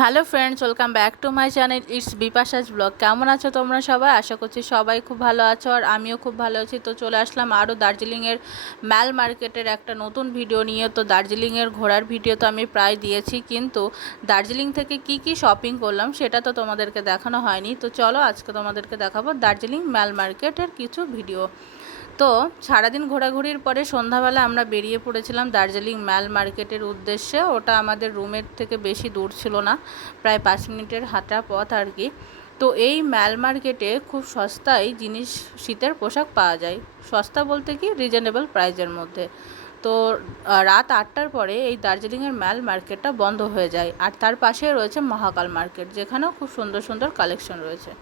Hello friends, welcome back to my channel it's Bipasha's blog. কেমন আছো তোমরা সবাই? আশা করছি সবাই খুব ভালো আছো আর আমিও খুব ভালো আছি। তো চলে আসলাম আরও দার্জিলিংয়ের ম্যাল মার্কেটের একটা নতুন ভিডিও নিয়ে। তো দার্জিলিংয়ের ঘোরার ভিডিও তো আমি প্রায় দিয়েছি, কিন্তু দার্জিলিং থেকে কি কি শপিং করলাম সেটা তো তোমাদেরকে দেখানো হয়নি। তো চলো আজকে তোমাদেরকে দেখাবো দার্জিলিং ম্যাল মার্কেটের কিছু ভিডিও। তো সারাদিন ঘোরাঘুরির পরে সন্ধ্যাবেলা আমরা বেরিয়ে পড়েছিলাম দার্জিলিং ম্যাল মার্কেটের উদ্দেশ্যে। ওটা আমাদের রুমের থেকে বেশি দূর ছিল না, প্রায় পাঁচ মিনিটের হাঁটা পথ আর কি। তো এই ম্যাল মার্কেটে খুব সস্তায় জিনিস শীতের পোশাক পাওয়া যায়। সস্তা বলতে কি রিজনেবল প্রাইজের মধ্যে। তো রাত আটটার পরে এই দার্জিলিংয়ের ম্যাল মার্কেটটা বন্ধ হয়ে যায়। আর তার পাশে রয়েছে মহাকাল মার্কেট, যেখানেও খুব সুন্দর সুন্দর কালেকশন রয়েছে।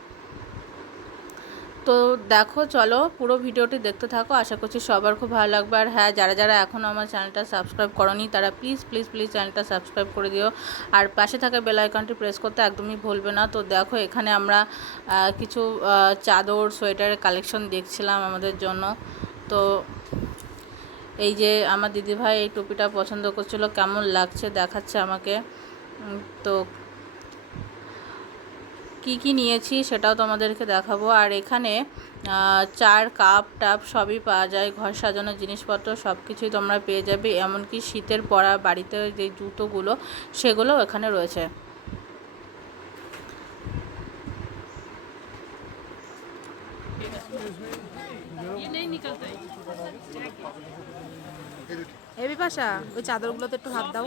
তো দেখো, চলো পুরো ভিডিওটি দেখতে থাকো। আশা করছি সবার খুব ভালো লাগবে। আর হ্যাঁ যারা যারা এখনও আমার চ্যানেলটা সাবস্ক্রাইব করনি, তারা প্লিজ প্লিজ প্লিজ চ্যানেলটা সাবস্ক্রাইব করে দিও। আর পাশে থাকা বেল আইকনটি প্রেস করতে একদমই ভুলবে না। তো দেখো, এখানে আমরা কিছু চাদর, সোয়েটারের কালেকশন দেখছিলাম আমাদের জন্য। তো এই যে আমার দিদিভাই এই টুপিটা পছন্দ করছিল, কেমন লাগছে দেখাচ্ছে আমাকে। তো কি কি নিয়েছি সেটাও তোমাদেরকে দেখাবো। আর এখানে চার কাপ টাপ সবই পাওয়া যায়, ঘর সাজানোর জিনিসপত্র সব কিছুই তোমরা পেয়ে যাবে, এমনকি শীতের পরা বাড়িতে যে জুতোগুলো, সেগুলোও এখানে রয়েছে। ওই চাদরগুলোতে একটু হাত দাও।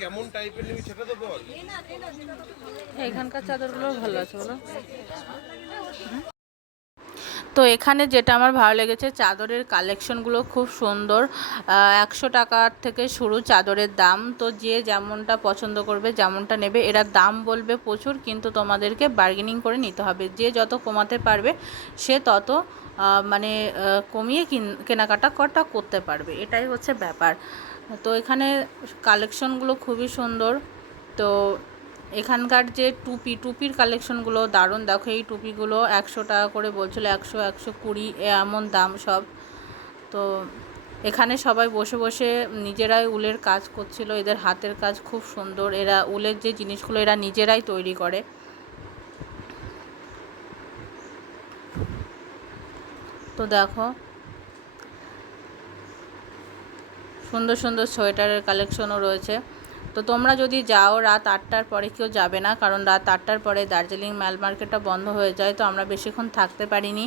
কেমন টাইপের নিবি সেটা তো বল। এখানকার চাদরগুলো ভালো আছে বলো। তো এখানে যেটা আমার ভালো লেগেছে, চাদরের কালেকশনগুলো খুব সুন্দর। একশো টাকার থেকে শুরু চাদরের দাম। তো যে যেমনটা পছন্দ করবে যেমনটা নেবে, এরা দাম বলবে প্রচুর, কিন্তু তোমাদেরকে বার্গেনিং করে নিতে হবে। যে যত কমাতে পারবে, সে তত মানে কমিয়ে কিন- কেনাকাটা কটা করতে পারবে। এটাই হচ্ছে ব্যাপার। তো এখানে কালেকশনগুলো খুবই সুন্দর। তো এখানকার যে টুপি, টুপির কালেকশনগুলো দারুণ। দেখো এই টুপিগুলো একশো টাকা করে বলছিল, একশো একশো কুড়ি এমন দাম সব। তো এখানে সবাই বসে বসে নিজেরাই উলের কাজ করছিল, এদের হাতের কাজ খুব সুন্দর। এরা উলের যে জিনিসগুলো এরা নিজেরাই তৈরি করে। তো দেখো, সুন্দর সুন্দর সোয়েটারের কালেকশনও রয়েছে। তো তোমরা যদি যাও রাত আটটার পরে কেউ যাবে না, কারণ রাত আটটার পরে দার্জিলিং ম্যাল মার্কেটটা বন্ধ হয়ে যায়, তো আমরা বেশিক্ষণ থাকতে পারিনি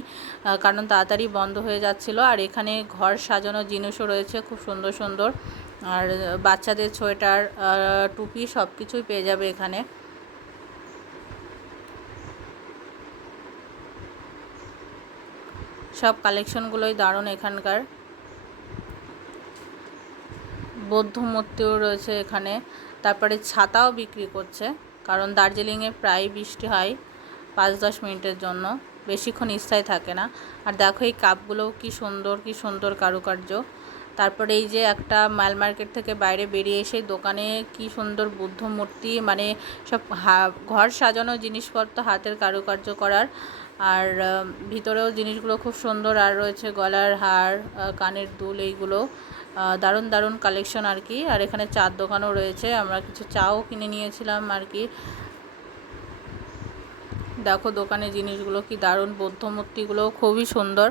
কারণ তাড়াতাড়ি বন্ধ হয়ে যাচ্ছিল। আর এখানে ঘর সাজানোর জিনিসও রয়েছে খুব সুন্দর সুন্দর। আর বাচ্চাদের সোয়েটার টুপি সব কিছুই পেয়ে যাবে এখানে। সব কালেকশনগুলোই দারুণ এখানকার। বৌদ্ধ মূর্তিও রয়েছে এখানে। তারপরে ছাতাও বিক্রি করছে, কারণ দার্জিলিংয়ে প্রায় বৃষ্টি হয় পাঁচ দশ মিনিটের জন্য, বেশিক্ষণ স্থায়ী থাকে না। আর দেখো এই কাপগুলোও কি সুন্দর কি সুন্দর কারুকার্য। তারপরে এই যে একটা মাল মার্কেট থেকে বাইরে বেরিয়ে এসে দোকানে কি সুন্দর বুদ্ধ মূর্তি মানে সব ঘর সাজানো জিনিসপত্র হাতের কারুকার্য করার আর ভিতরেও জিনিসগুলো খুব সুন্দর আর রয়েছে গলার হার কানের দুল এইগুলো। দারুণ দারুণ কালেকশন আর কি। আর এখানে চার দোকানও রয়েছে। আমরা কিছু চাও কিনে নিয়েছিলাম আর কি। দেখো দোকানে জিনিসগুলো কি দারুণ, বৌদ্ধ মূর্তিগুলো খুবই সুন্দর।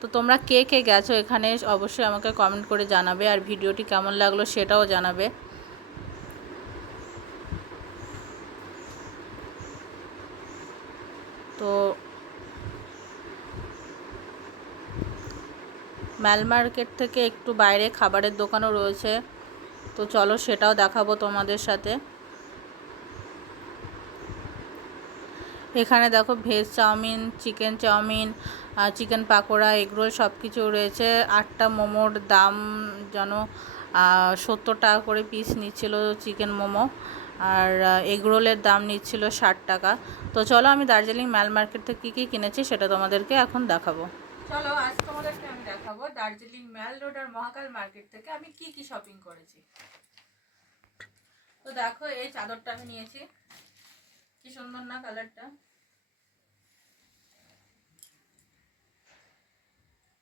তো তোমরা কে কে গেছো এখানে অবশ্যই আমাকে কমেন্ট করে জানাবে। আর ভিডিওটি কেমন লাগল সেটাও জানাবে। তো ম্যাল মার্কেট থেকে একটু বাইরে খাবারের দোকানও রয়েছে। তো চলো সেটাও দেখাবো তোমাদের সাথে। এখানে দেখো veg chowmein chicken chowmein chicken pakora egg roll সব কিছু রয়েছে। আটটা মোমোর দাম যেন সত্তর টাকা করে পিস নিচ্ছিল চিকেন মোমো। আর এগ রোলের দাম নিচ্ছিল ষাট টাকা। তো চলো আমি দার্জিলিং ম্যাল মার্কেট থেকে কী কী কিনেছি সেটা তোমাদেরকে এখন দেখাবো। চলো, আজ তোমাদেরকে আমি দেখাবো দার্জিলিং ম্যাল রোড আর মহাকাল মার্কেট থেকে আমি কি কি শপিং করেছি। তো দেখো, এই চাদরটা আমি নিয়েছি। কি সুন্দর না কালারটা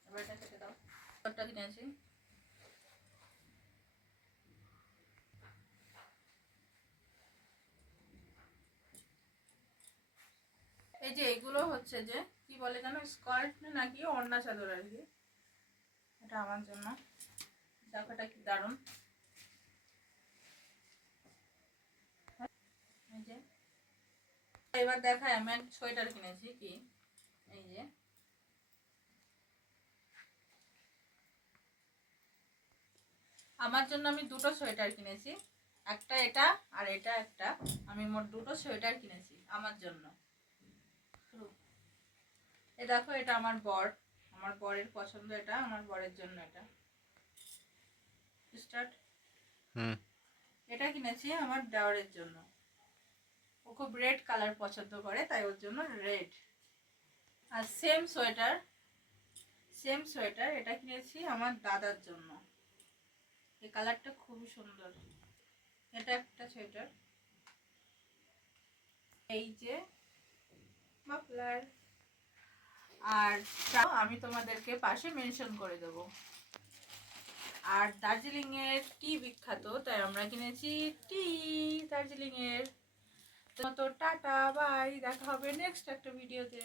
এবার এটা কেটে দাও। চাদরটা কিনেছি। এই যে এগুলো হচ্ছে যে, কি বলে যেন, স্কার্ট নাকি অন্না চাদর আর কি? এটা আমার জন্য। দেখো এটা কি দারুণ। এবার দেখায় আমি সোয়েটার কিনেছি, কি? এই যে। আমার জন্য আমি দুটো সোয়েটার কিনেছি, একটা এটা আর এটা একটা। আমি মোট দুটো সোয়েটার কিনেছি, আমার জন্য। এ দেখো এটা আমার বর। আমার বরের পছন্দ এটা আমার বরের জন্য এটা। স্টার্ট হুম। এটা কিনেছি আমার দেওয়ারের জন্য। ও খুব রেড কালার পছন্দ করে তাই ওর জন্য রেড আর সেম সোয়েটার সেম সোয়েটার এটা কিনেছি আমার দাদার জন্য। এই কালারটা খুবই সুন্দর। এটা একটা সোয়েটার এই যে মাফলার। আর আমি তোমাদেরকে পাশে মেনশন করে দেব। আর দার্জিলিং এর টি বিখ্যাত, তাই আমরা কিনেছি টি দার্জিলিং এর তো টাটা বাই দেখা হবে নেক্সট একটা ভিডিওতে